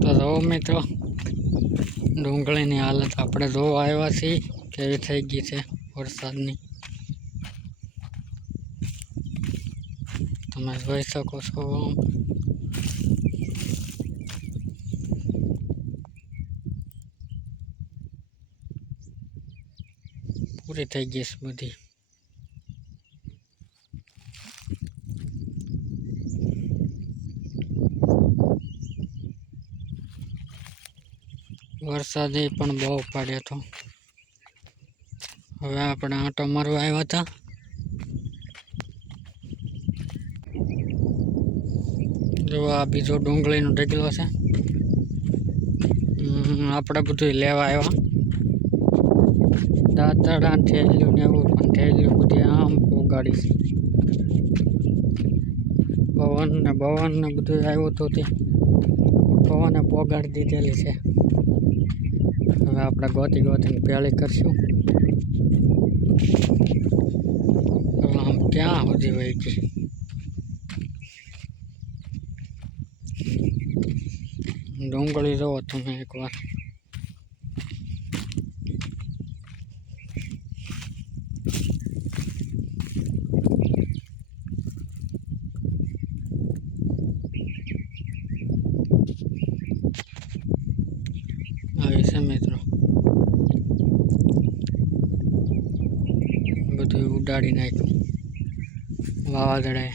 તો જો મિત્રો ડુંગળીની હાલત આપણે જોવા આવ્યા છીએ કેવી થઈ ગઈ છે વરસાદની, તમે જોઈ શકો છો. પૂરી થઈ ગઈ છે બધી. વરસાદ પણ બહુ પડ્યો હતો. હવે આપણે આંટો મારવા આવ્યા હતા. જો આ બીજો ડુંગળીનો ઢગલો છે. આપણે બધું લેવા આવ્યા. દાંતડા થેલીયું ને એવું, પણ થેલીયું બધી આમ પોગાડી છે. પવન ને બધું આવ્યું હતું તે પવને પોગાડી દીધેલી છે. હવે આપણે ગોતીને પેલી કરશું. આમ ક્યાં સુધી વહી ગઈ. ડુંગળી જોવો તમે એકવાર. આવી છે મિત્રો, બધું ઉડાડી નાખ્યું વાવાઝોડાએ.